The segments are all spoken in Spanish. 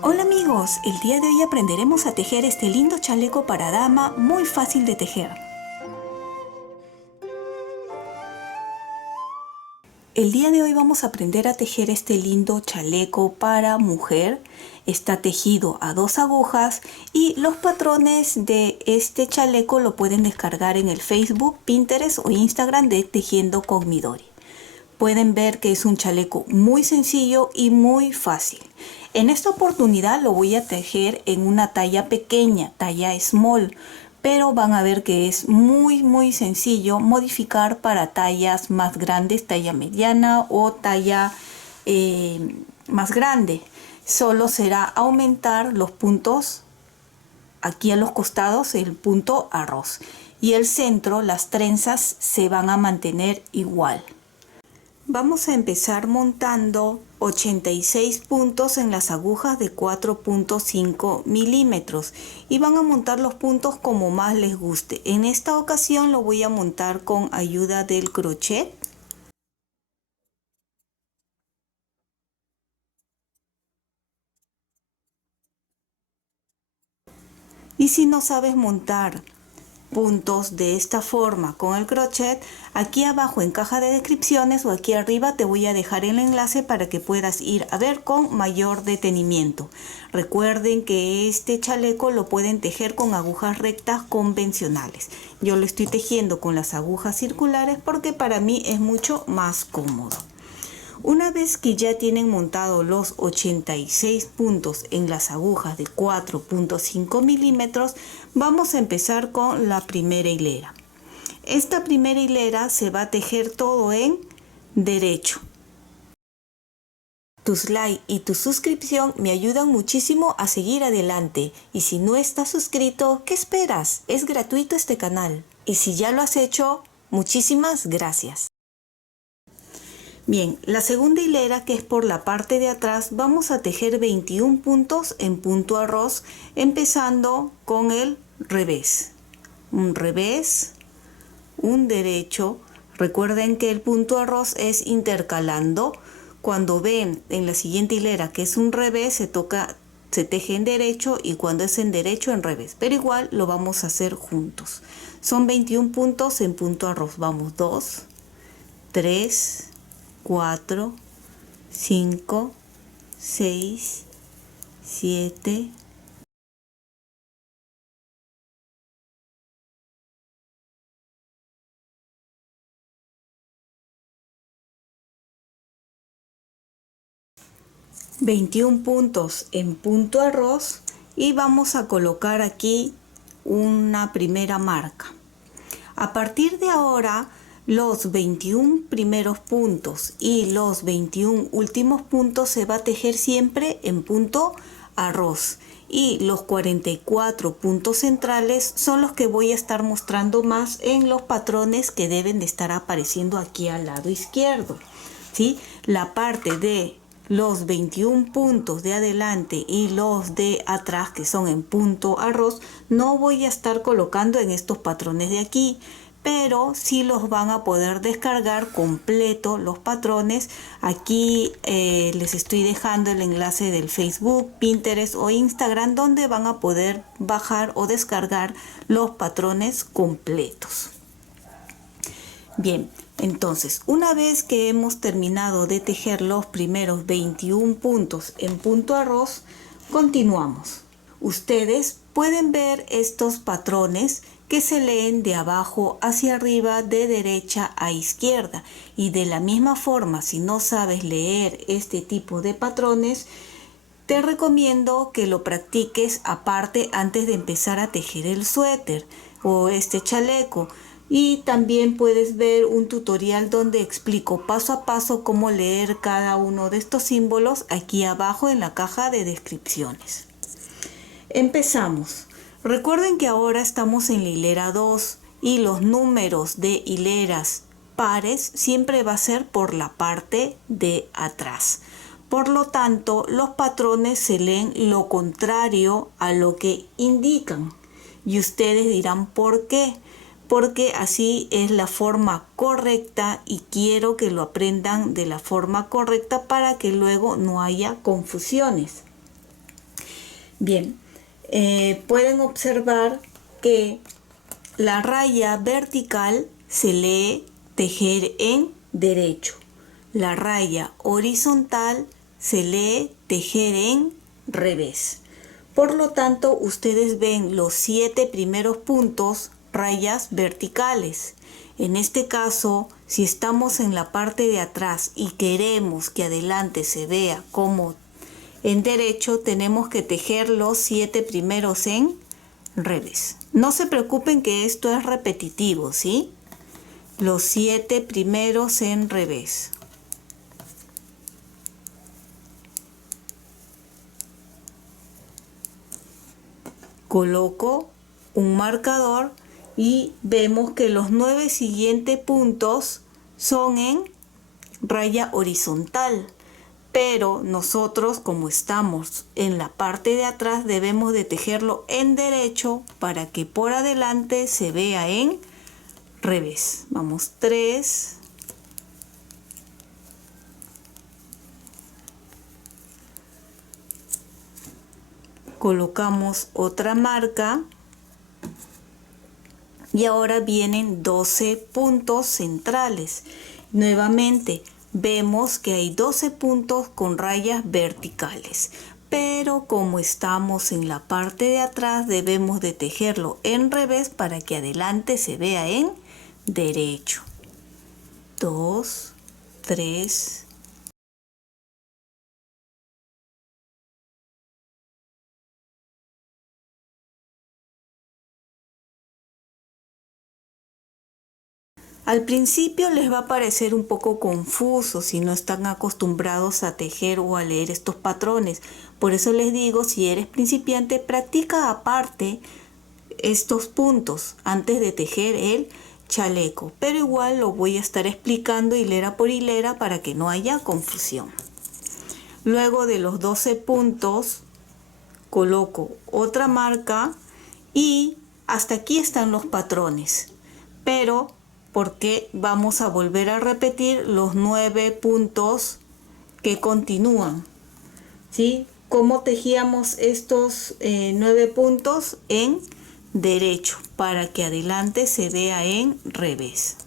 Hola amigos, el día de hoy aprenderemos a tejer este lindo chaleco para dama muy fácil de tejer. El día de hoy vamos a aprender a tejer este lindo chaleco para mujer. Está tejido a 2 agujas y los patrones de este chaleco lo pueden descargar en el Facebook, Pinterest o Instagram de Tejiendo con Midori. Pueden ver que es un chaleco muy sencillo y muy fácil. En esta oportunidad lo voy a tejer en una talla pequeña, talla small, pero van a ver que es muy sencillo modificar para tallas más grandes, talla mediana o talla más grande. Solo será aumentar los puntos aquí a los costados, el punto arroz, y el centro, las trenzas se van a mantener igual. Vamos a empezar montando 86 puntos en las agujas de 4.5 milímetros y van a montar los puntos como más les guste. En esta ocasión lo voy a montar con ayuda del crochet. Y si no sabes montar puntos de esta forma con el crochet, aquí abajo en caja de descripciones o aquí arriba te voy a dejar el enlace para que puedas ir a ver con mayor detenimiento. Recuerden que este chaleco lo pueden tejer con agujas rectas convencionales. Yo lo estoy tejiendo con las agujas circulares porque para mí es mucho más cómodo. Una vez que ya tienen montado los 86 puntos en las agujas de 4.5 milímetros, vamos a empezar con la primera hilera. Esta primera hilera se va a tejer todo en derecho. Tus likes y tu suscripción me ayudan muchísimo a seguir adelante. Y si no estás suscrito, ¿qué esperas? Es gratuito este canal. Y si ya lo has hecho, muchísimas gracias. Bien, la segunda hilera, que es por la parte de atrás, vamos a tejer 21 puntos en punto arroz, empezando con el revés. Un revés, un derecho. Recuerden que el punto arroz es intercalando. Cuando ven en la siguiente hilera que es un revés, se teje en derecho, y cuando es en derecho, en revés. Pero igual lo vamos a hacer juntos. Son 21 puntos en punto arroz. Vamos, 2, 3, 4, 5, 6, 7, 21 puntos en punto arroz, y vamos a colocar aquí una primera marca. A partir de ahora, los 21 primeros puntos y los 21 últimos puntos se va a tejer siempre en punto arroz, y los 44 puntos centrales son los que voy a estar mostrando más en los patrones que deben de estar apareciendo aquí al lado izquierdo, ¿sí? La parte de los 21 puntos de adelante y los de atrás, que son en punto arroz, no voy a estar colocando en estos patrones de aquí, pero sí los van a poder descargar completo los patrones. Aquí les estoy dejando el enlace del Facebook, Pinterest o Instagram, donde van a poder bajar o descargar los patrones completos. Bien, entonces, una vez que hemos terminado de tejer los primeros 21 puntos en punto arroz, continuamos. Ustedes pueden ver estos patrones que se leen de abajo hacia arriba, de derecha a izquierda. Y de la misma forma, si no sabes leer este tipo de patrones, te recomiendo que lo practiques aparte antes de empezar a tejer el suéter o este chaleco. Y también puedes ver un tutorial donde explico paso a paso cómo leer cada uno de estos símbolos aquí abajo en la caja de descripciones. Empezamos. Recuerden que ahora estamos en la hilera 2 y los números de hileras pares siempre va a ser por la parte de atrás. Por lo tanto, los patrones se leen lo contrario a lo que indican. Y ustedes dirán, ¿por qué? Porque así es la forma correcta y quiero que lo aprendan de la forma correcta para que luego no haya confusiones. Bien, pueden observar que la raya vertical se lee tejer en derecho. La raya horizontal se lee tejer en revés. Por lo tanto, ustedes ven los 7 primeros puntos, rayas verticales. En este caso, si estamos en la parte de atrás y queremos que adelante se vea como en derecho, tenemos que tejer los 7 primeros en revés. No se preocupen que esto es repetitivo, ¿sí? Los 7 primeros en revés. Coloco un marcador y vemos que los 9 siguientes puntos son en raya horizontal, pero nosotros, como estamos en la parte de atrás, debemos de tejerlo en derecho para que por adelante se vea en revés. Vamos, 3, colocamos otra marca y ahora vienen 12 puntos centrales. Nuevamente vemos que hay 12 puntos con rayas verticales, pero como estamos en la parte de atrás debemos de tejerlo en revés para que adelante se vea en derecho. 2, 3, al principio les va a parecer un poco confuso si no están acostumbrados a tejer o a leer estos patrones. Por eso les digo, si eres principiante, practica aparte estos puntos antes de tejer el chaleco. Pero igual lo voy a estar explicando hilera por hilera para que no haya confusión. Luego de los 12 puntos, coloco otra marca y hasta aquí están los patrones. Pero porque vamos a volver a repetir los 9 puntos que continúan, ¿sí? ¿Cómo tejíamos estos 9 puntos? En derecho, para que adelante se vea en revés.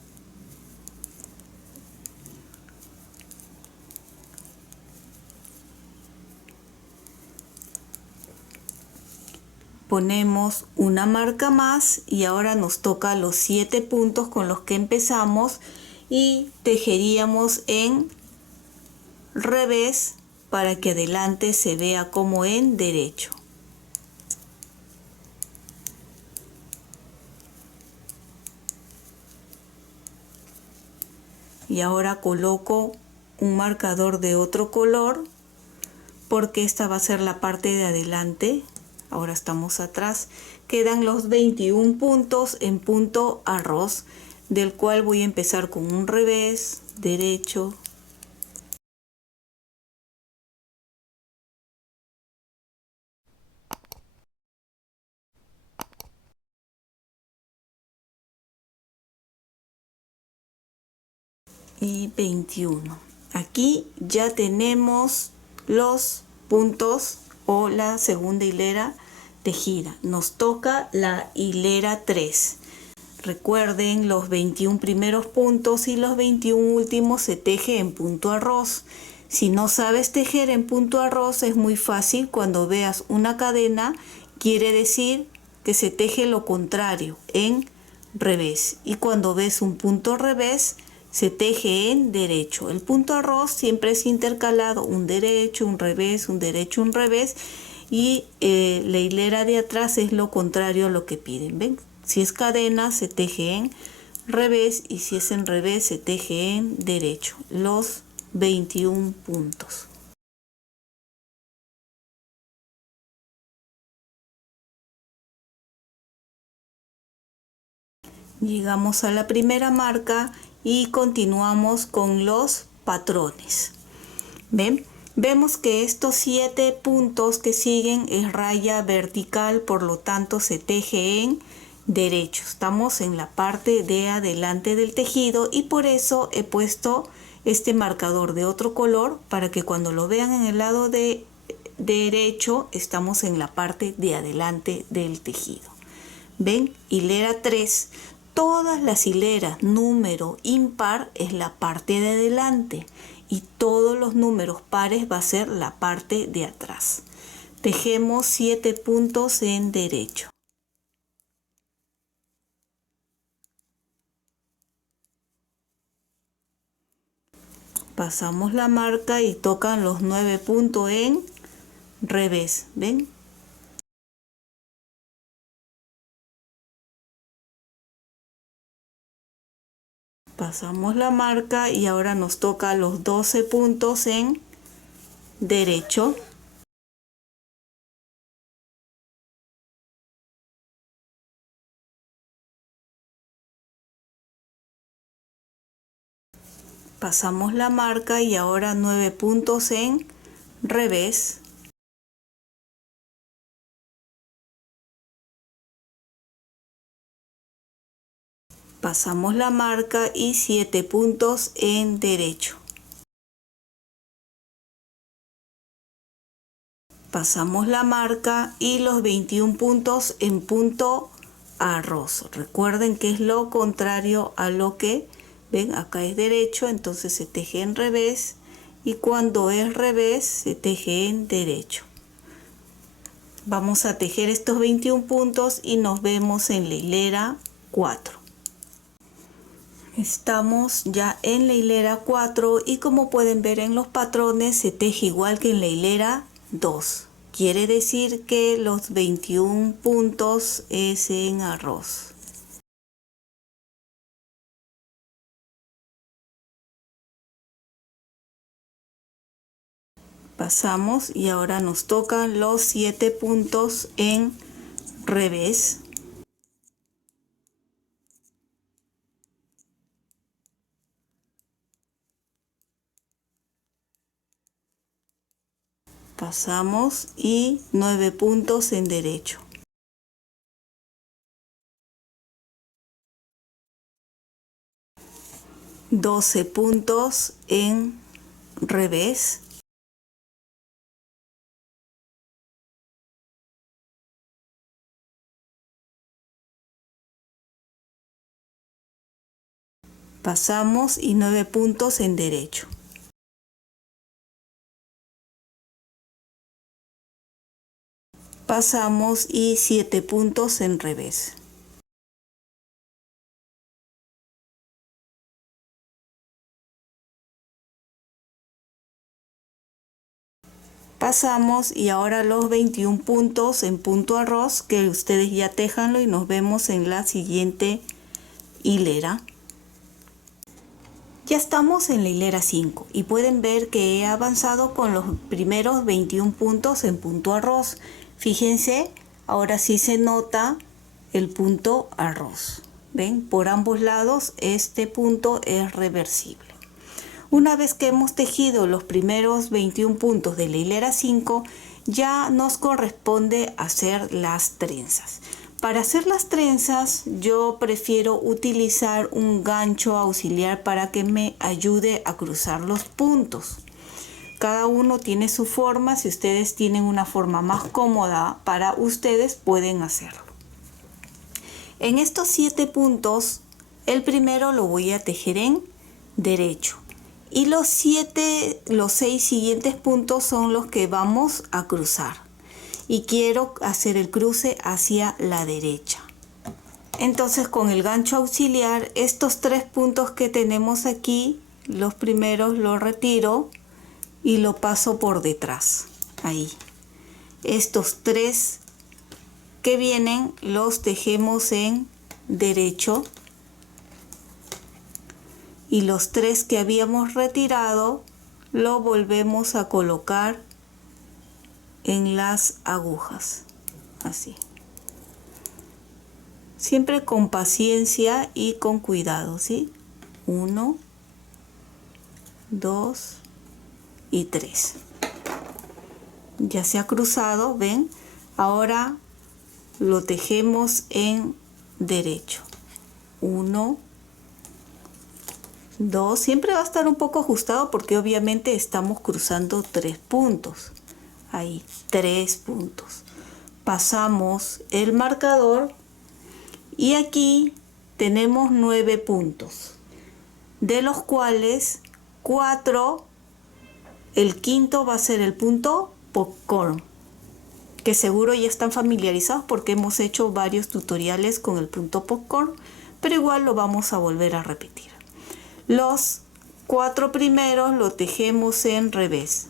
Ponemos una marca más y ahora nos toca los 7 puntos con los que empezamos y tejeríamos en revés para que adelante se vea como en derecho. Y ahora coloco un marcador de otro color porque esta va a ser la parte de adelante. Ahora estamos atrás. Quedan los 21 puntos en punto arroz, del cual voy a empezar con un revés, derecho, y 21. Aquí ya tenemos los puntos o la segunda hilera tejida. Nos toca la hilera 3. Recuerden, los 21 primeros puntos y los 21 últimos se teje en punto arroz. Si no sabes tejer en punto arroz, es muy fácil. Cuando veas una cadena, quiere decir que se teje lo contrario, en revés. Y cuando ves un punto revés, se teje en derecho. El punto arroz siempre es intercalado, un derecho, un revés, un derecho, un revés. Y la hilera de atrás es lo contrario a lo que piden. ¿Ven? Si es cadena, se teje en revés, y si es en revés, se teje en derecho. Los 21 puntos. Llegamos a la primera marca y continuamos con los patrones. ¿Ven? Vemos que estos 7 puntos que siguen es raya vertical, por lo tanto se teje en derecho. Estamos en la parte de adelante del tejido y por eso he puesto este marcador de otro color para que cuando lo vean en el lado de derecho, estamos en la parte de adelante del tejido. ¿Ven? Hilera 3. Todas las hileras número impar es la parte de adelante y todos los números pares va a ser la parte de atrás. Tejemos 7 puntos en derecho. Pasamos la marca y tocan los 9 puntos en revés. ¿Ven? Pasamos la marca y ahora nos toca los 12 puntos en derecho. Pasamos la marca y ahora 9 puntos en revés. Pasamos la marca y 7 puntos en derecho. Pasamos la marca y los 21 puntos en punto arroz. Recuerden que es lo contrario a lo que ven, acá es derecho, entonces se teje en revés, y cuando es revés se teje en derecho. Vamos a tejer estos 21 puntos y nos vemos en la hilera 4. Estamos ya en la hilera 4 y como pueden ver en los patrones se teje igual que en la hilera 2. Quiere decir que los 21 puntos es en arroz. Pasamos y ahora nos tocan los 7 puntos en revés. Pasamos y 9 puntos en derecho. $12 puntos en revés. Pasamos y 9 puntos en derecho. Pasamos y 7 puntos en revés. Pasamos y ahora los 21 puntos en punto arroz, que ustedes ya tejanlo y nos vemos en la siguiente hilera. Ya estamos en la hilera 5 y pueden ver que he avanzado con los primeros 21 puntos en punto arroz. Fíjense, ahora sí se nota el punto arroz. ¿Ven? Por ambos lados este punto es reversible. Una vez que hemos tejido los primeros 21 puntos de la hilera 5, ya nos corresponde hacer las trenzas. Para hacer las trenzas yo prefiero utilizar un gancho auxiliar para que me ayude a cruzar los puntos. Cada uno tiene su forma, si ustedes tienen una forma más cómoda para ustedes pueden hacerlo. En estos 7 puntos, el primero lo voy a tejer en derecho. Y los 6 siguientes puntos son los que vamos a cruzar. Y quiero hacer el cruce hacia la derecha. Entonces con el gancho auxiliar, estos 3 puntos que tenemos aquí, los primeros los retiro y lo paso por detrás. Ahí. Estos 3 que vienen los tejemos en derecho. Y los 3 que habíamos retirado lo volvemos a colocar en las agujas, así. Siempre con paciencia y con cuidado, ¿sí? 1, 2 y 3. Ya se ha cruzado, ¿ven? Ahora lo tejemos en derecho. 1, 2, siempre va a estar un poco ajustado porque obviamente estamos cruzando 3 puntos. ahí 3 puntos. Pasamos el marcador y aquí tenemos 9 puntos, de los cuales 4, el quinto va a ser el punto popcorn, que seguro ya están familiarizados porque hemos hecho varios tutoriales con el punto popcorn, pero igual lo vamos a volver a repetir. Los 4 primeros lo tejemos en revés.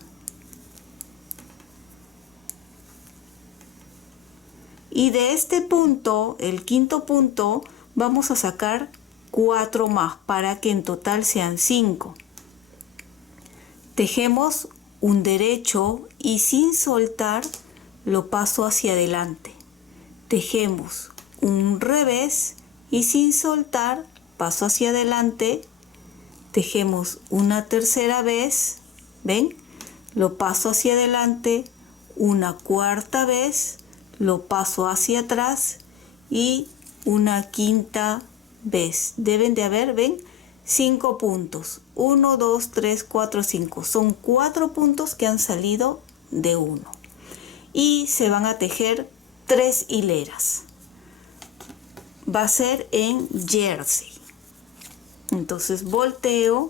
Y de este punto, el quinto punto, vamos a sacar 4 más para que en total sean 5. Tejemos un derecho y sin soltar lo paso hacia adelante. Tejemos un revés y sin soltar paso hacia adelante. Tejemos una tercera vez, ¿ven? Lo paso hacia adelante, una cuarta vez, lo paso hacia atrás y una quinta vez. Deben de haber, ¿ven? 5 puntos. 1, 2, 3, 4, 5. Son 4 puntos que han salido de 1. Y se van a tejer 3 hileras. Va a ser en jersey. Entonces volteo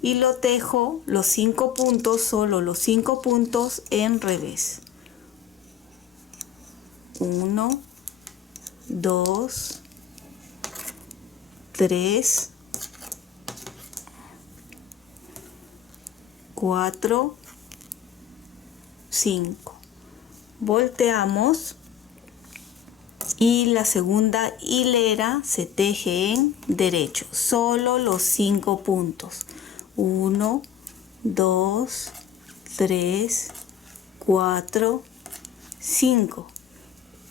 y lo tejo los 5 puntos, solo los 5 puntos en revés. 1, 2, 3, 4, 5. Volteamos y la segunda hilera se teje en derecho, solo los 5 puntos. 1, 2, 3, 4, 5.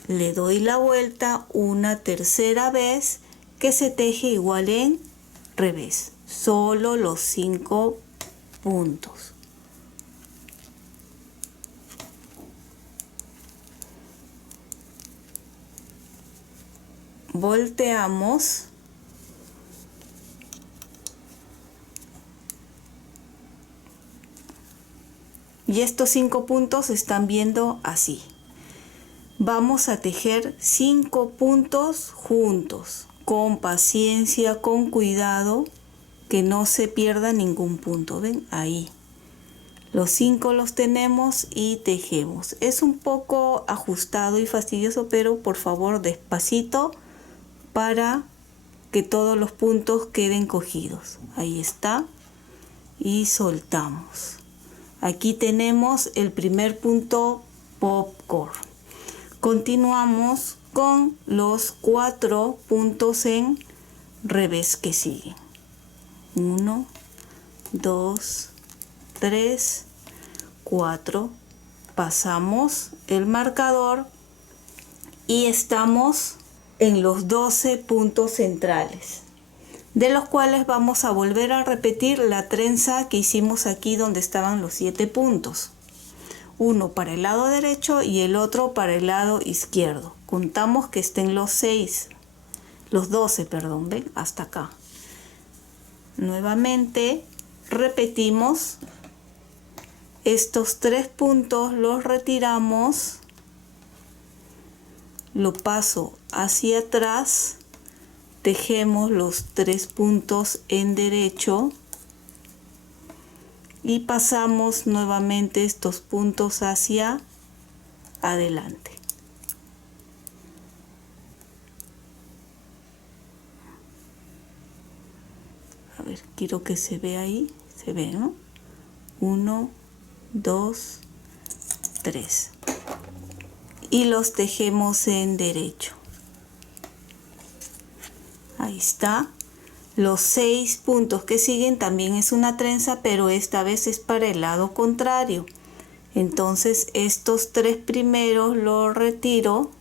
Le doy la vuelta una tercera vez que se teje igual en revés, solo los 5 puntos. Volteamos y estos 5 puntos se están viendo así. Vamos a tejer 5 puntos juntos, con paciencia, con cuidado, que no se pierda ningún punto. ¿Ven? Ahí. Los 5 los tenemos y tejemos. Es un poco ajustado y fastidioso, pero por favor despacito para que todos los puntos queden cogidos. Ahí está. Y soltamos. Aquí tenemos el primer punto popcorn. Continuamos con los 4 puntos en revés que siguen. 1, 2, 3, 4. Pasamos el marcador y estamos en los 12 puntos centrales, de los cuales vamos a volver a repetir la trenza que hicimos aquí donde estaban los 7 puntos. Uno para el lado derecho y el otro para el lado izquierdo. Contamos que estén los 12, perdón, ¿ven? Hasta acá. Nuevamente repetimos estos 3 puntos, los retiramos, lo paso hacia atrás, tejemos los 3 puntos en derecho y pasamos nuevamente estos puntos hacia adelante. A ver, quiero que se vea ahí, se ve, ¿no? 1, 2, 3. Y los tejemos en derecho. Ahí está. Los 6 puntos que siguen también es una trenza, pero esta vez es para el lado contrario. Entonces estos 3 primeros los retiro,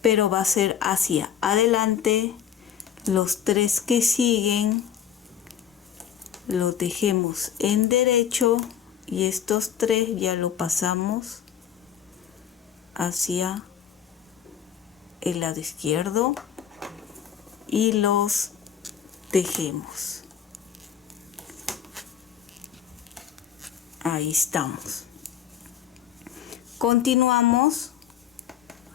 pero va a ser hacia adelante. Los 3 que siguen lo tejemos en derecho y estos 3 ya lo pasamos hacia el lado izquierdo y los tejemos. Ahí estamos. Continuamos,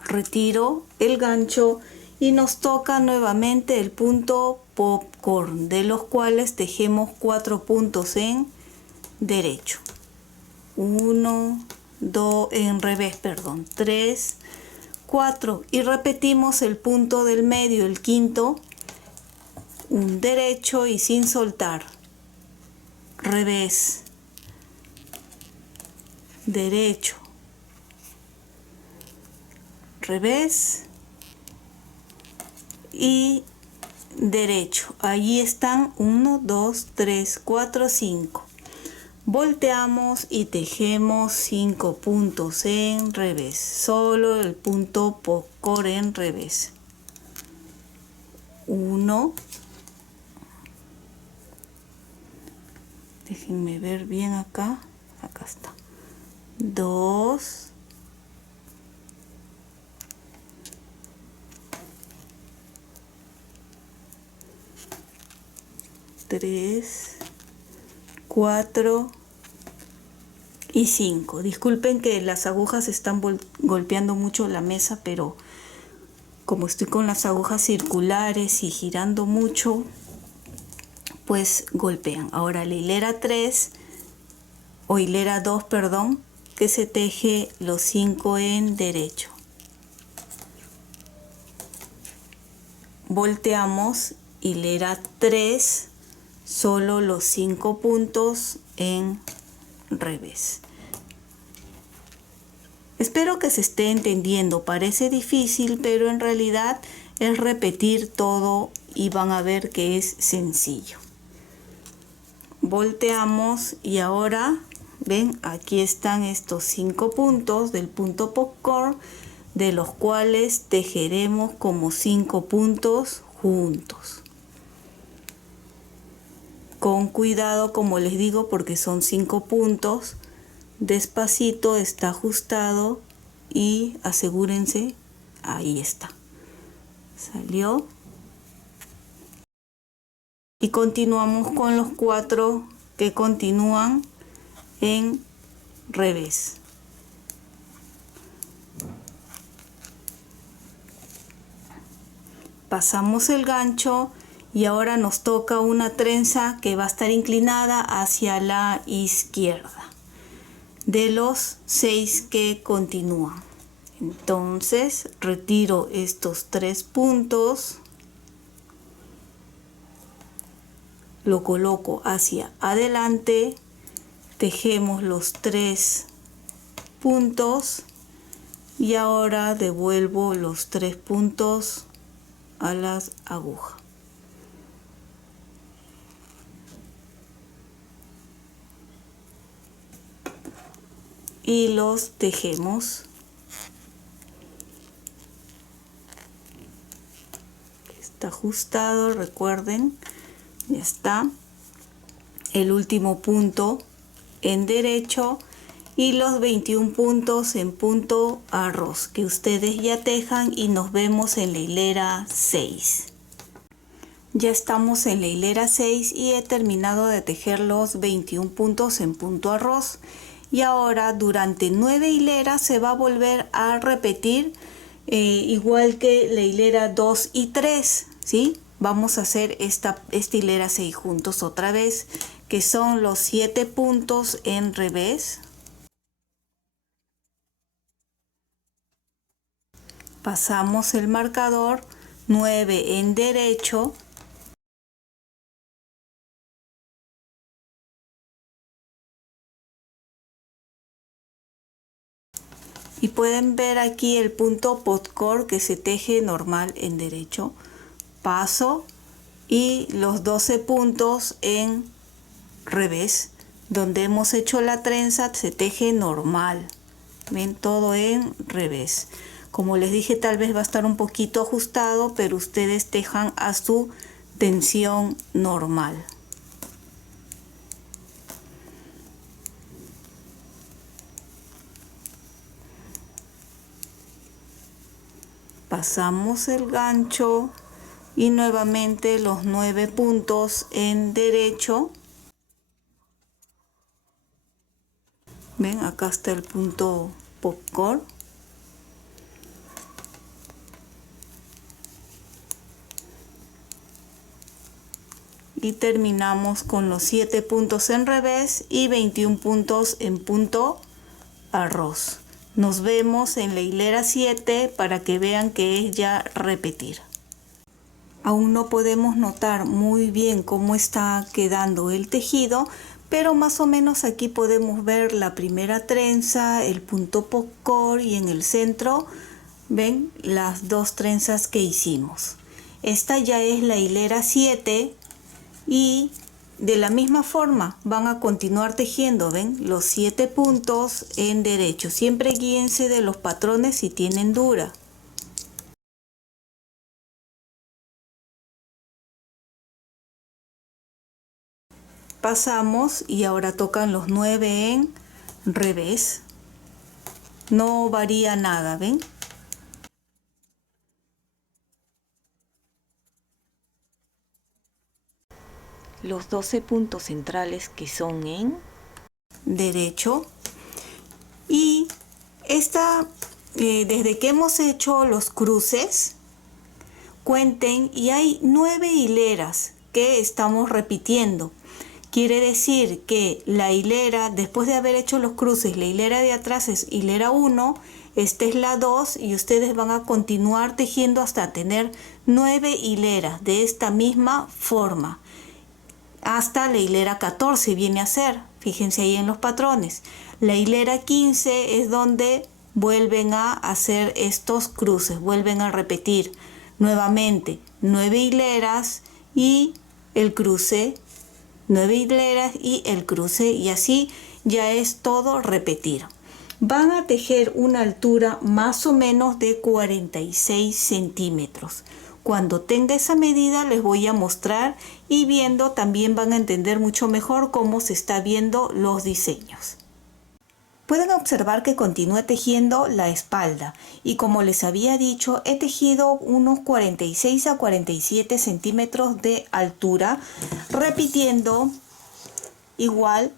retiro el gancho y nos toca nuevamente el punto popcorn, de los cuales tejemos 4 puntos en derecho. 1, 2, en revés, perdón, 3, 4 y repetimos el punto del medio, el quinto, un derecho y sin soltar, revés, derecho, revés y derecho. Allí están 1, 2, 3, 4, 5. Volteamos y tejemos 5 puntos en revés, solo el punto popcorn en revés. 1, déjenme ver bien acá, acá está. 2, 3, 4 y 5. Disculpen que las agujas están golpeando mucho la mesa, pero como estoy con las agujas circulares y girando mucho, pues golpean. Ahora la hilera 3 o hilera 2, perdón, que se teje los 5 en derecho. Volteamos, hilera 3, solo los 5 puntos en revés. Espero que se esté entendiendo. Parece difícil, pero en realidad es repetir todo y van a ver que es sencillo. Volteamos y ahora ven, aquí están estos 5 puntos del punto popcorn, de los cuales tejeremos como 5 puntos juntos. Con cuidado, como les digo, porque son 5 puntos. Despacito, está ajustado y asegúrense, ahí está. Salió. Y continuamos con los 4 que continúan en revés. Pasamos el gancho y ahora nos toca una trenza que va a estar inclinada hacia la izquierda de los 6 que continúan. Entonces retiro estos 3 puntos, lo coloco hacia adelante, tejemos los 3 puntos y ahora devuelvo los 3 puntos a las agujas. Y los tejemos. Está ajustado, recuerden, ya está. El último punto en derecho y los 21 puntos en punto arroz que ustedes ya tejan y nos vemos en la hilera 6. Ya estamos en la hilera 6 y he terminado de tejer los 21 puntos en punto arroz. Y ahora durante 9 hileras se va a volver a repetir igual que la hilera 2 y 3, ¿sí? Vamos a hacer esta hilera 6 juntos otra vez, que son los 7 puntos en revés. Pasamos el marcador, 9 en derecho. Y pueden ver aquí el punto popcorn que se teje normal en derecho. Paso y los 12 puntos en revés. Donde hemos hecho la trenza se teje normal. Ven, todo en revés. Como les dije, tal vez va a estar un poquito ajustado, pero ustedes tejan a su tensión normal. Pasamos el gancho y nuevamente los 9 puntos en derecho. Ven, acá está el punto popcorn. Y terminamos con los 7 puntos en revés y 21 puntos en punto arroz. Nos vemos en la hilera 7 para que vean que es ya repetir. Aún no podemos notar muy bien cómo está quedando el tejido, pero más o menos aquí podemos ver la primera trenza, el punto popcorn y en el centro ven las dos trenzas que hicimos. Esta ya es la hilera 7 y de la misma forma van a continuar tejiendo, ven, los 7 puntos en derecho. Siempre guíense de los patrones si tienen dura. Pasamos y ahora tocan los 9 en revés. No varía nada, ven. Los 12 puntos centrales que son en derecho. Y desde que hemos hecho los cruces, cuenten, y hay 9 hileras que estamos repitiendo. Quiere decir que la hilera, después de haber hecho los cruces, la hilera de atrás es hilera 1, esta es la 2 y ustedes van a continuar tejiendo hasta tener 9 hileras de esta misma forma. Hasta la hilera 14 viene a ser, fíjense ahí en los patrones. La hilera 15 es donde vuelven a hacer estos cruces, vuelven a repetir nuevamente 9 hileras y el cruce, 9 hileras y el cruce, y así ya es todo repetir. Van a tejer una altura más o menos de 46 centímetros. Cuando tenga esa medida les voy a mostrar y viendo también van a entender mucho mejor cómo se está viendo los diseños. Pueden observar que continúe tejiendo la espalda y como les había dicho he tejido unos 46 a 47 centímetros de altura, repitiendo igual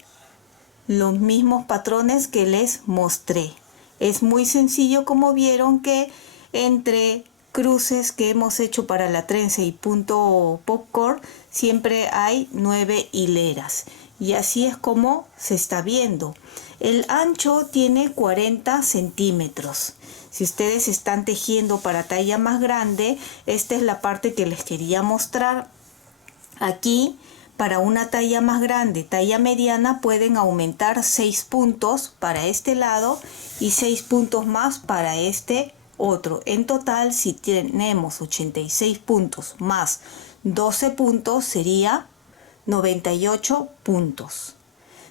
los mismos patrones que les mostré. Es muy sencillo, como vieron que entre cruces que hemos hecho para la trenza y punto popcorn siempre hay 9 hileras y así es como se está viendo. El ancho tiene 40 centímetros. Si ustedes están tejiendo para talla más grande, esta es la parte que les quería mostrar. Aquí, para una talla más grande, talla mediana, pueden aumentar 6 puntos para este lado y 6 puntos más para este otro. En total, si tenemos 86 puntos más 12 puntos, sería 98 puntos.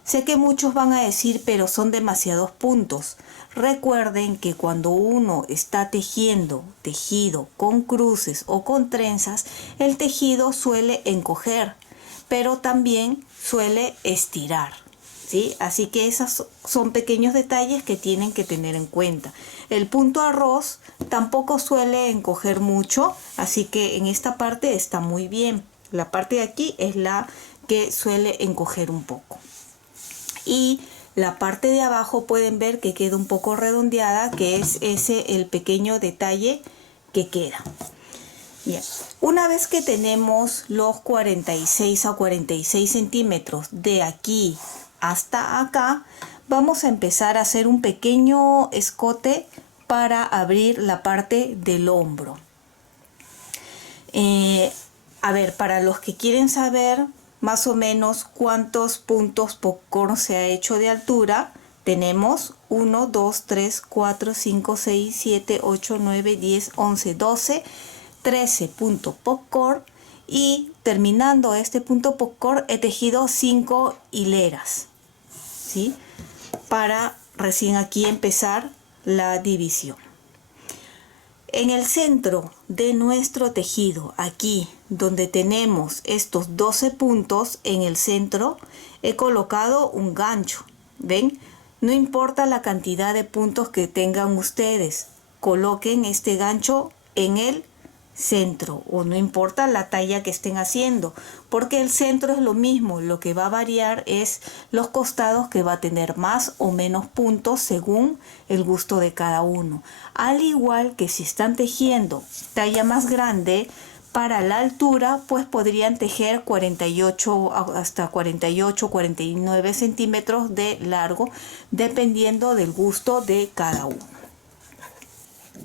Sé que muchos van a decir, pero son demasiados puntos. Recuerden que cuando uno está tejiendo tejido con cruces o con trenzas, el tejido suele encoger, pero también suele estirar, ¿sí? Así que esos son pequeños detalles que tienen que tener en cuenta. El punto arroz tampoco suele encoger mucho, así que en esta parte está muy bien. La parte de aquí es la que suele encoger un poco. Y la parte de abajo pueden ver que queda un poco redondeada, que es ese el pequeño detalle que queda. Bien. Una vez que tenemos los 46 a 46 centímetros de aquí hasta acá, vamos a empezar a hacer un pequeño escote para abrir la parte del hombro. A ver, para los que quieren saber más o menos cuántos puntos popcorn se ha hecho de altura, tenemos 1, 2, 3, 4, 5, 6, 7, 8, 9, 10, 11, 12, 13 puntos popcorn y terminando este punto popcorn he tejido 5 hileras, ¿sí? Para recién aquí empezar la división. En el centro de nuestro tejido, aquí donde tenemos estos 12 puntos, en el centro he colocado un gancho. ¿Ven? No importa la cantidad de puntos que tengan ustedes, coloquen este gancho en el centro, o no importa la talla que estén haciendo, porque el centro es lo mismo. Lo que va a variar es los costados, que va a tener más o menos puntos según el gusto de cada uno. Al igual que si están tejiendo talla más grande, para la altura pues podrían tejer 48 hasta 48, 49 centímetros de largo, dependiendo del gusto de cada uno.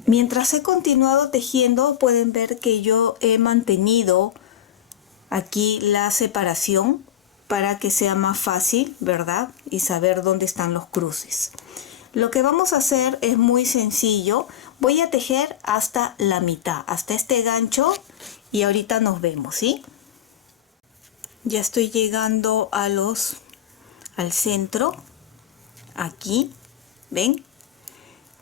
Mientras he continuado tejiendo, pueden ver que yo he mantenido aquí la separación para que sea más fácil, ¿verdad? Y saber dónde están los cruces. Lo que vamos a hacer es muy sencillo. Voy a tejer hasta la mitad, hasta este gancho, y ahorita nos vemos, ¿sí? Ya estoy llegando al centro, aquí, ¿ven?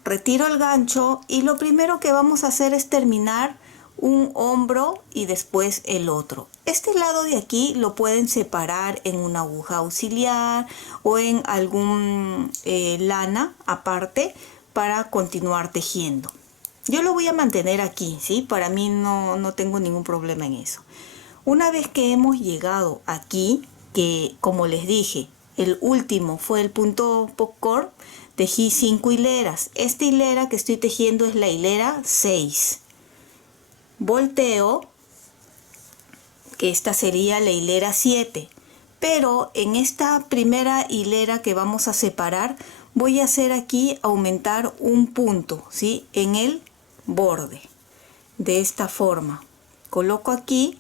Retiro el gancho y lo primero que vamos a hacer es terminar un hombro y después el otro. Este lado de aquí lo pueden separar en una aguja auxiliar o en algún lana aparte para continuar tejiendo. Yo lo voy a mantener aquí, ¿sí? Para mí no tengo ningún problema en eso. Una vez que hemos llegado aquí, que como les dije, el último fue el punto popcorn, tejí 5 hileras. Esta hilera que estoy tejiendo es la hilera 6. Volteo, que esta sería la hilera 7. Pero en esta primera hilera que vamos a separar, voy a hacer aquí aumentar un punto, ¿sí? En el borde. De esta forma. Coloco aquí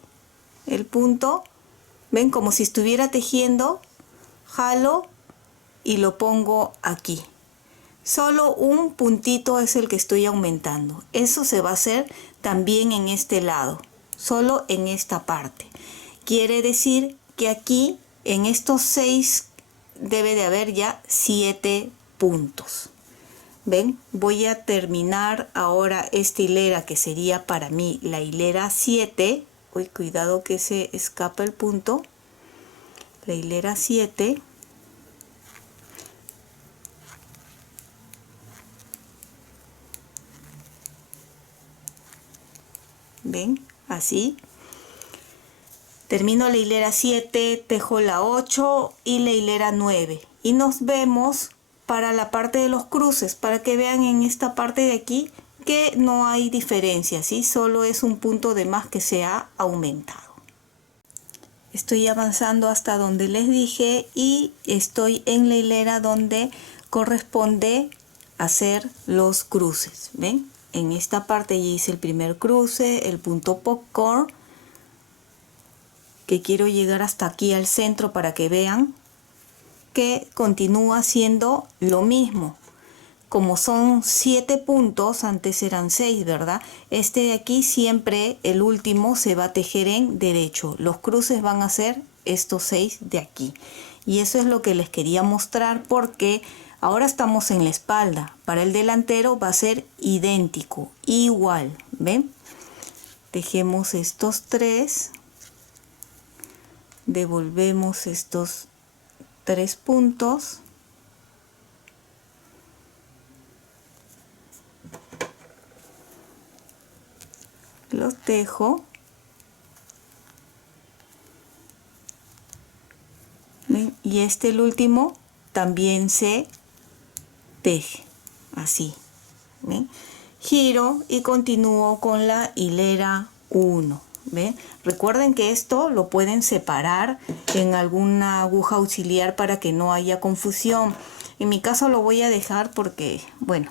el punto. ¿Ven? Como si estuviera tejiendo. Jalo y lo pongo aquí. Solo un puntito es el que estoy aumentando. Eso se va a hacer también en este lado, solo en esta parte. Quiere decir que aquí en estos 6 debe de haber ya 7 puntos. ¿Ven? Voy a terminar ahora esta hilera que sería para mí la hilera 7. Uy, cuidado que se escapa el punto. La hilera 7. ¿Ven? Así. Termino la hilera 7, tejo la 8 y la hilera 9. Y nos vemos para la parte de los cruces, para que vean en esta parte de aquí que no hay diferencia, ¿sí? Solo es un punto de más que se ha aumentado. Estoy avanzando hasta donde les dije y estoy en la hilera donde corresponde hacer los cruces. ¿Ven? En esta parte ya hice el primer cruce, el punto popcorn, que quiero llegar hasta aquí al centro para que vean que continúa haciendo lo mismo. Como son 7 puntos, antes eran 6, ¿verdad? Este de aquí siempre, el último, se va a tejer en derecho. Los cruces van a ser estos 6 de aquí. Y eso es lo que les quería mostrar porque ahora estamos en la espalda. Para el delantero va a ser idéntico, igual. ¿Ven? Tejemos estos 3. Devolvemos estos 3 puntos. Los tejo. ¿Ven? Y este, el último, también se teje así. ¿Ven? Giro y continúo con la hilera 1. ¿Ven? Recuerden que esto lo pueden separar en alguna aguja auxiliar para que no haya confusión. En mi caso lo voy a dejar porque, bueno,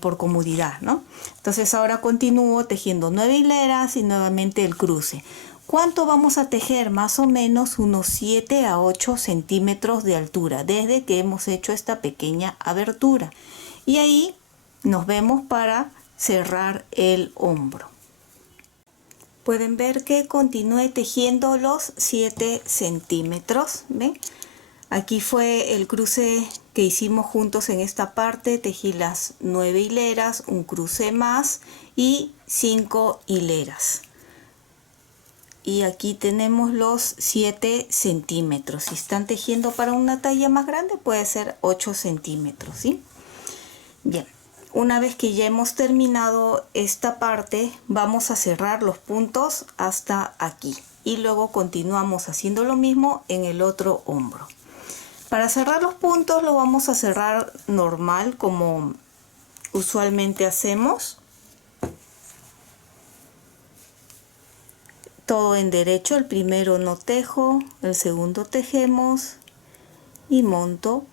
por comodidad, ¿no? Entonces ahora continúo tejiendo 9 hileras y nuevamente el cruce. ¿Cuánto vamos a tejer? Más o menos unos 7 a 8 centímetros de altura desde que hemos hecho esta pequeña abertura. Y ahí nos vemos para cerrar el hombro. Pueden ver que continué tejiendo los 7 centímetros. ¿Ven? Aquí fue el cruce que hicimos juntos en esta parte. Tejí las 9 hileras, un cruce más y 5 hileras. Y aquí tenemos los 7 centímetros. Si están tejiendo para una talla más grande, puede ser 8 centímetros, ¿sí? Bien, Una vez que ya hemos terminado esta parte, vamos a cerrar los puntos hasta aquí y luego continuamos haciendo lo mismo en el otro hombro. Para cerrar los puntos lo vamos a cerrar normal como usualmente hacemos. Todo en derecho, el primero no tejo, el segundo tejemos y monto.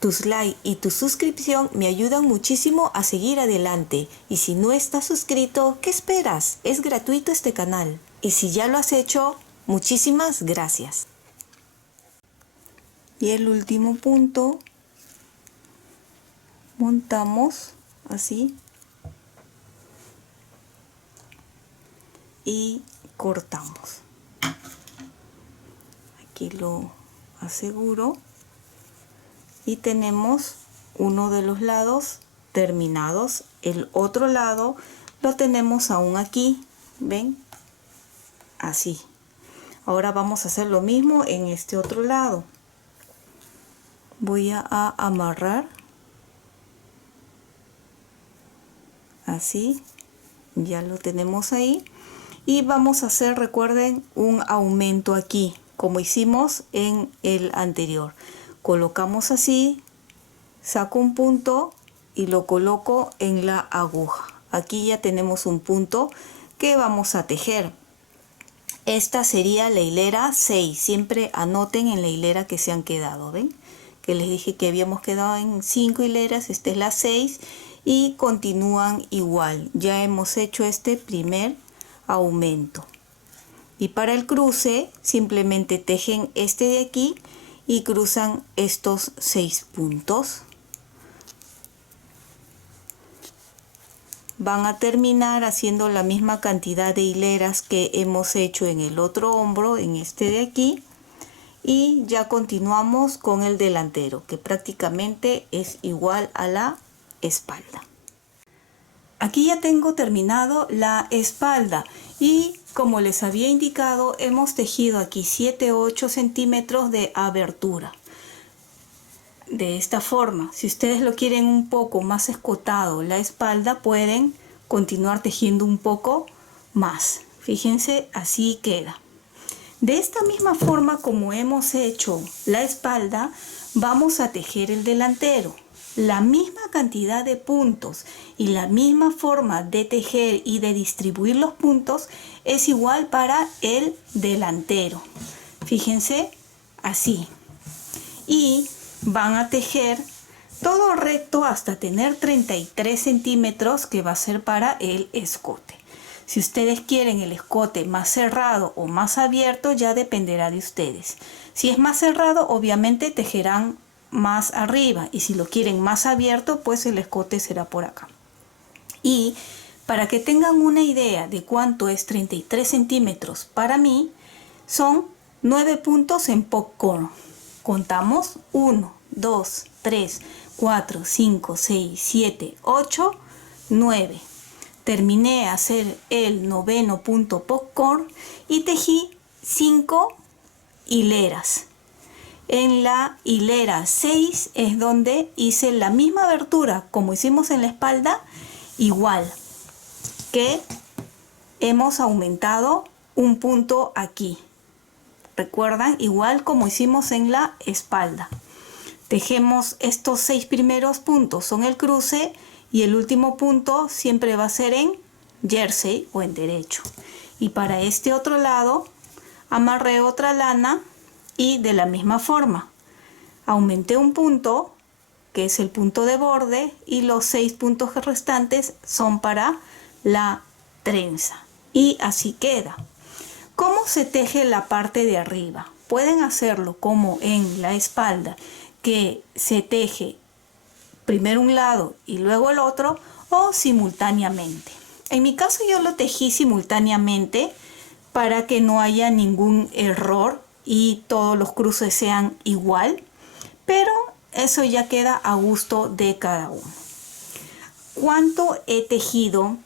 Tus likes y tu suscripción me ayudan muchísimo a seguir adelante. Y si no estás suscrito, ¿qué esperas? Es gratuito este canal. Y si ya lo has hecho, muchísimas gracias. Y el último punto, montamos así. Y cortamos. Aquí lo aseguro. Y tenemos uno de los lados terminados. El otro lado lo tenemos aún aquí. ¿Ven? Así. Ahora vamos a hacer lo mismo en este otro lado. Voy a amarrar. Así. Ya lo tenemos ahí. Y vamos a hacer, recuerden, un aumento aquí, como hicimos en el anterior. Colocamos así, saco un punto y lo coloco en la aguja. Aquí ya tenemos un punto que vamos a tejer. Esta sería la hilera 6. Siempre anoten en la hilera que se han quedado. ¿Ven? Que les dije que habíamos quedado en 5 hileras. Esta es la 6 y continúan igual. Ya hemos hecho este primer aumento. Y para el cruce simplemente tejen este de aquí y cruzan estos 6 puntos. Van a terminar haciendo la misma cantidad de hileras que hemos hecho en el otro hombro, en este de aquí, y ya continuamos con el delantero, que prácticamente es igual a la espalda. Aquí ya tengo terminado la espalda y como les había indicado, hemos tejido aquí 7-8 centímetros de abertura. De esta forma, si ustedes lo quieren un poco más escotado la espalda, pueden continuar tejiendo un poco más. Fíjense, así queda. De esta misma forma como hemos hecho la espalda, vamos a tejer el delantero. La misma cantidad de puntos y la misma forma de tejer y de distribuir los puntos es igual para el delantero. Fíjense, así. Y van a tejer todo recto hasta tener 33 centímetros, que va a ser para el escote. Si ustedes quieren el escote más cerrado o más abierto, ya dependerá de ustedes. Si es más cerrado, obviamente tejerán más arriba, y si lo quieren más abierto, pues el escote será por acá. Y para que tengan una idea de cuánto es 33 centímetros para mí, son 9 puntos en popcorn. Contamos 1, 2, 3, 4, 5, 6, 7, 8, 9. Terminé a hacer el 9º punto popcorn y tejí 5 hileras. En la hilera 6 es donde hice la misma abertura como hicimos en la espalda, igual que hemos aumentado un punto aquí. Recuerdan, igual como hicimos en la espalda. Tejemos estos 6 primeros puntos, son el cruce, y el último punto siempre va a ser en jersey o en derecho. Y para este otro lado amarré otra lana y de la misma forma aumenté un punto, que es el punto de borde, y los 6 puntos restantes son para la trenza. Y así queda. ¿Cómo se teje la parte de arriba? Pueden hacerlo como en la espalda, que se teje primero un lado y luego el otro, o simultáneamente. En mi caso yo lo tejí simultáneamente para que no haya ningún error y todos los cruces sean igual, pero eso ya queda a gusto de cada uno. ¿Cuánto he tejido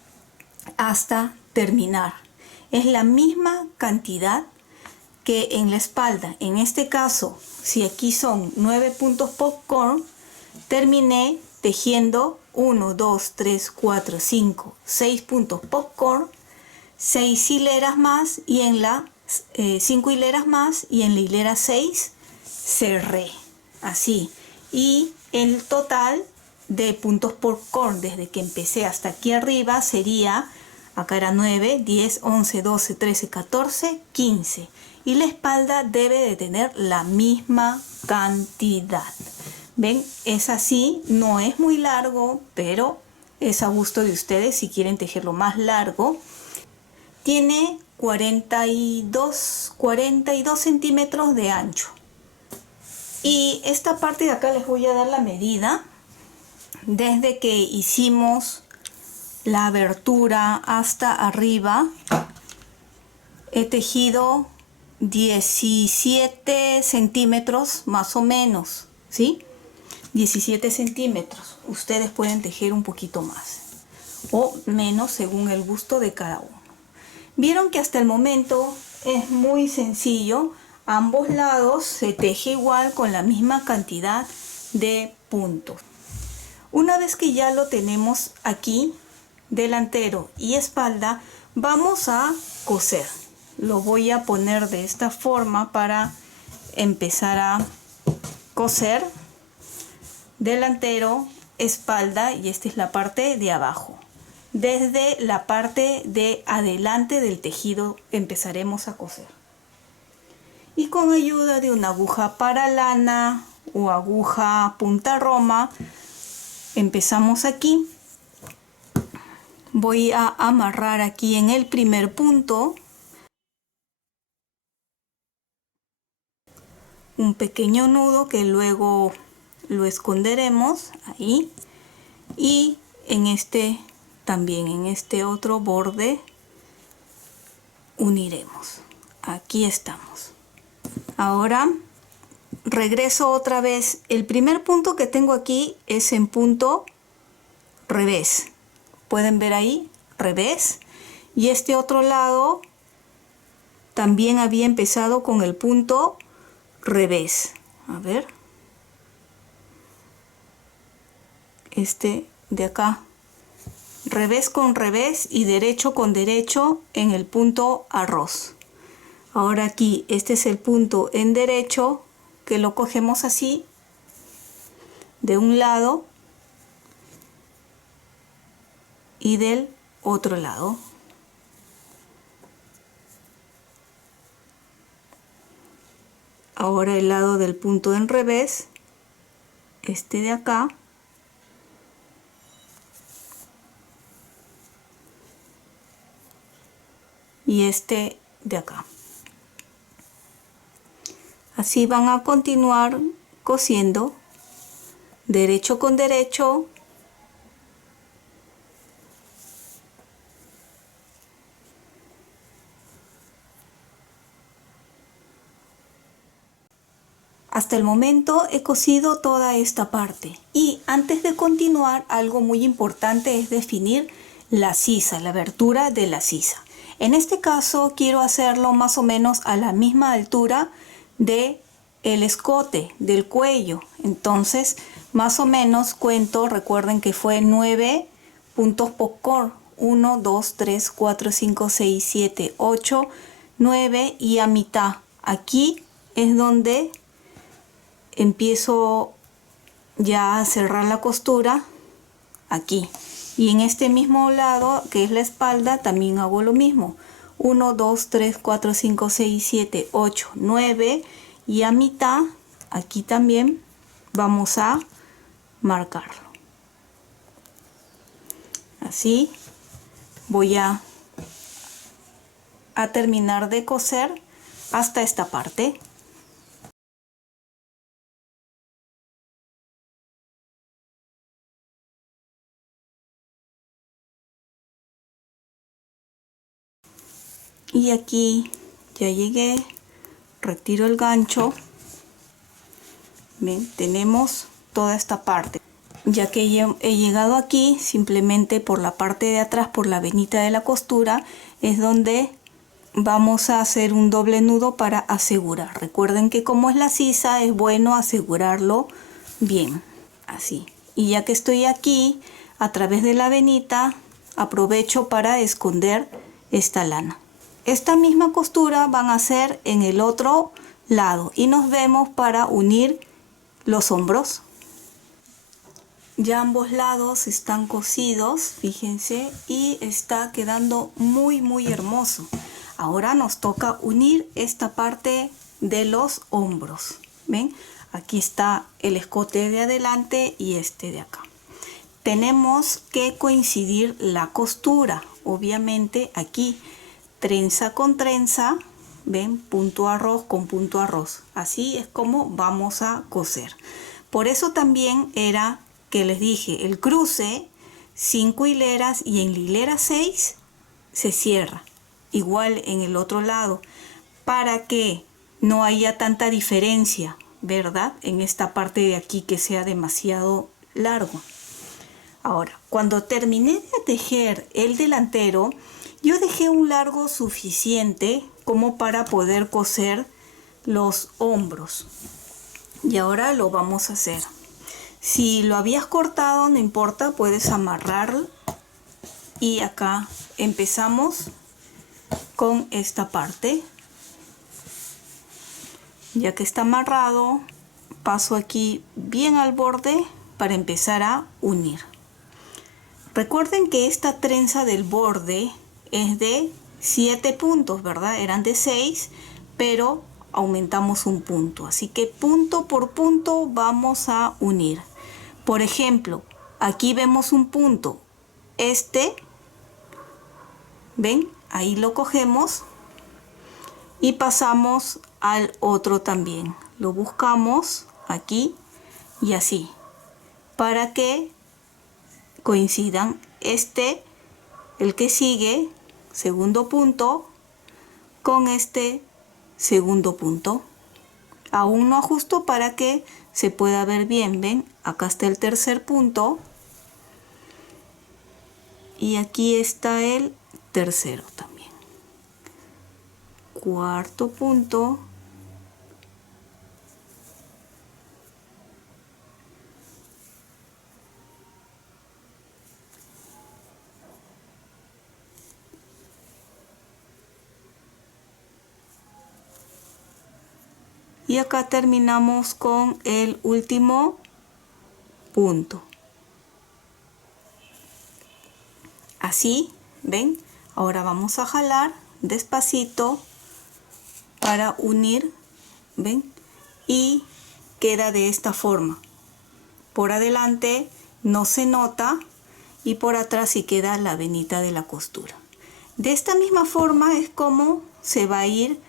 hasta terminar? Es la misma cantidad que en la espalda. En este caso, si aquí son 9 puntos popcorn, terminé tejiendo 1, 2, 3, 4, 5, 6 puntos popcorn, 6 hileras más y en la 5 hileras más y en la hilera 6 cerré así, y el total de puntos popcorn desde que empecé hasta aquí arriba sería, acá era 9, 10, 11, 12, 13, 14, 15, y la espalda debe de tener la misma cantidad. ¿Ven? Es así, no es muy largo, pero es a gusto de ustedes si quieren tejerlo más largo. Tiene 42 centímetros de ancho. Y esta parte de acá les voy a dar la medida. Desde que hicimos la abertura hasta arriba, he tejido 17 centímetros más o menos, ¿sí? 17 centímetros. Ustedes pueden tejer un poquito más o menos según el gusto de cada uno. Vieron que hasta el momento es muy sencillo. Ambos lados se teje igual con la misma cantidad de puntos. Una vez que ya lo tenemos aquí, delantero y espalda, vamos a coser. Lo voy a poner de esta forma para empezar a coser. Delantero, espalda, y esta es la parte de abajo. Desde la parte de adelante del tejido empezaremos a coser. Y con ayuda de una aguja para lana o aguja punta roma, empezamos aquí. Voy a amarrar aquí en el primer punto un pequeño nudo que luego lo esconderemos ahí, y en este también, en este otro borde uniremos. Aquí estamos. Ahora regreso otra vez. El primer punto que tengo aquí es en punto revés. Pueden ver ahí, revés. Y este otro lado también había empezado con el punto revés. A ver. Este de acá. Revés con revés y derecho con derecho en el punto arroz. Ahora aquí, este es el punto en derecho, que lo cogemos así, de un lado y del otro lado. Ahora el lado del punto en revés, este de acá. Y este de acá. Así van a continuar cosiendo derecho con derecho, hasta el momento he cosido toda esta parte, y antes de continuar, algo muy importante es definir la sisa, la abertura de la sisa. En este caso quiero hacerlo más o menos a la misma altura de el escote del cuello. Entonces más o menos cuento, recuerden que fue 9 puntos popcorn, 1, 2, 3, 4, 5, 6, 7, 8, 9, y a mitad aquí es donde empiezo ya a cerrar la costura aquí. Y en este mismo lado, que es la espalda, también hago lo mismo. 1, 2, 3, 4, 5, 6, 7, 8, 9. Y a mitad, aquí también, vamos a marcarlo. Así voy a terminar de coser hasta esta parte. Y aquí ya llegué, retiro el gancho. Bien, tenemos toda esta parte. Ya que he llegado aquí, simplemente por la parte de atrás, por la venita de la costura, es donde vamos a hacer un doble nudo para asegurar. Recuerden que como es la sisa, es bueno asegurarlo bien. así. Y ya que estoy aquí, a través de la venita, aprovecho para esconder esta lana. Esta misma costura van a hacer en el otro lado y nos vemos para unir los hombros. Ya ambos lados están cosidos, fíjense, y está quedando muy hermoso. Ahora nos toca unir esta parte de los hombros. ¿Ven? Aquí está el escote de adelante y este de acá. Tenemos que coincidir la costura. Obviamente aquí trenza con trenza, ven, punto arroz con punto arroz. Así es como vamos a coser. Por eso también era que les dije el cruce 5 hileras y en la hilera 6 se cierra. Igual en el otro lado, para que no haya tanta diferencia, ¿verdad? En esta parte de aquí que sea demasiado largo. Ahora, cuando terminé de tejer el delantero, yo dejé un largo suficiente como para poder coser los hombros. Y ahora lo vamos a hacer. Si lo habías cortado, no importa, puedes amarrarlo. Y acá empezamos con esta parte. Ya que está amarrado, paso aquí bien al borde para empezar a unir. Recuerden que esta trenza del borde es de 7 puntos, ¿verdad? Eran de 6, pero aumentamos un punto. Así que punto por punto vamos a unir. Por ejemplo, aquí vemos un punto. Este, ¿ven? Ahí lo cogemos y pasamos al otro también. Lo buscamos aquí y así, para que coincidan este, el que sigue, segundo punto, con este segundo punto. Aún no ajusto para que se pueda ver bien. ¿Ven? Acá está el tercer punto y aquí está el tercero también. Cuarto punto. Y acá terminamos con el último punto. Así, ¿ven? Ahora vamos a jalar despacito para unir, ¿ven? Y queda de esta forma. Por adelante no se nota y por atrás sí queda la venita de la costura. De esta misma forma es como se va a ir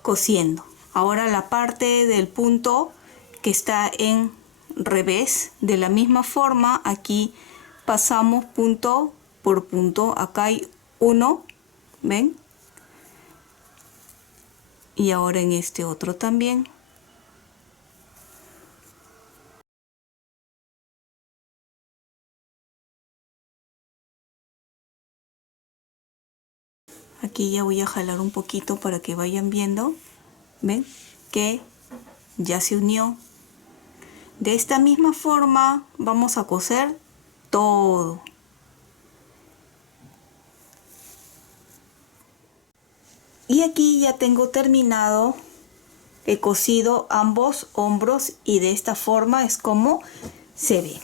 cosiendo. Ahora la parte del punto que está en revés, de la misma forma aquí pasamos punto por punto. Acá hay uno, ¿ven? Y ahora en este otro también. Aquí ya voy a jalar un poquito para que vayan viendo. ¿Ven? Que ya se unió. De esta misma forma vamos a coser todo. Y aquí ya tengo terminado, he cosido ambos hombros y de esta forma es como se ve.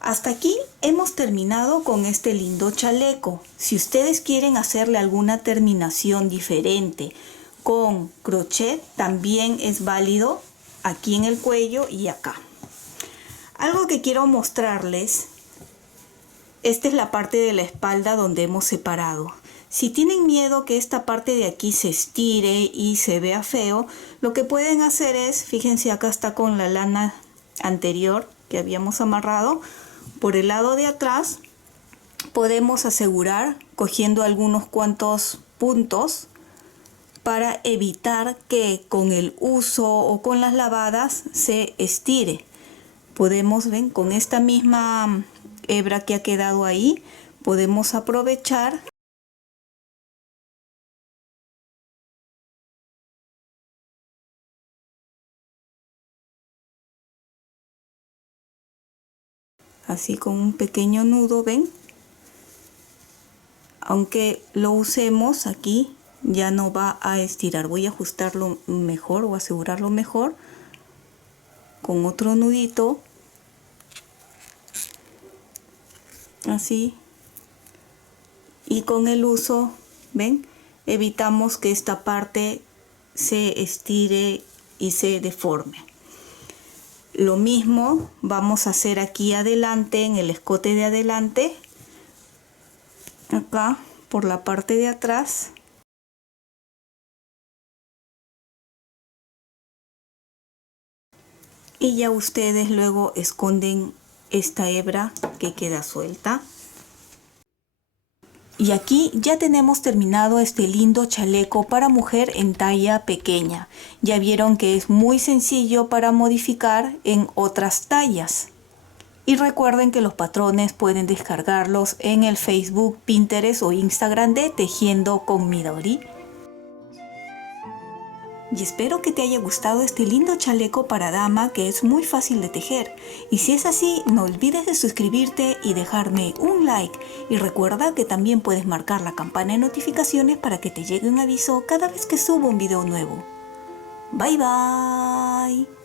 Hasta aquí hemos terminado con este lindo chaleco. Si ustedes quieren hacerle alguna terminación diferente con crochet, también es válido aquí en el cuello y acá. Algo que quiero mostrarles, esta es la parte de la espalda donde hemos separado. Si tienen miedo que esta parte de aquí se estire y se vea feo, lo que pueden hacer es, fíjense acá está con la lana anterior que habíamos amarrado, por el lado de atrás podemos asegurar cogiendo algunos cuantos puntos para evitar que con el uso o con las lavadas se estire. Podemos, ven, con esta misma hebra que ha quedado ahí, podemos aprovechar así con un pequeño nudo, ¿ven? Aunque lo usemos aquí, ya no va a estirar. Voy a ajustarlo mejor o asegurarlo mejor con otro nudito, así. Y con el uso, ¿ven? Evitamos que esta parte se estire y se deforme. Lo mismo vamos a hacer aquí adelante, en el escote de adelante, acá por la parte de atrás. Y ya ustedes luego esconden esta hebra que queda suelta. Y aquí ya tenemos terminado este lindo chaleco para mujer en talla pequeña. Ya vieron que es muy sencillo para modificar en otras tallas. Y recuerden que los patrones pueden descargarlos en el Facebook, Pinterest o Instagram de Tejiendo con Midori. Y espero que te haya gustado este lindo chaleco para dama que es muy fácil de tejer. Y si es así, no olvides de suscribirte y dejarme un like. Y recuerda que también puedes marcar la campana de notificaciones para que te llegue un aviso cada vez que subo un video nuevo. Bye bye.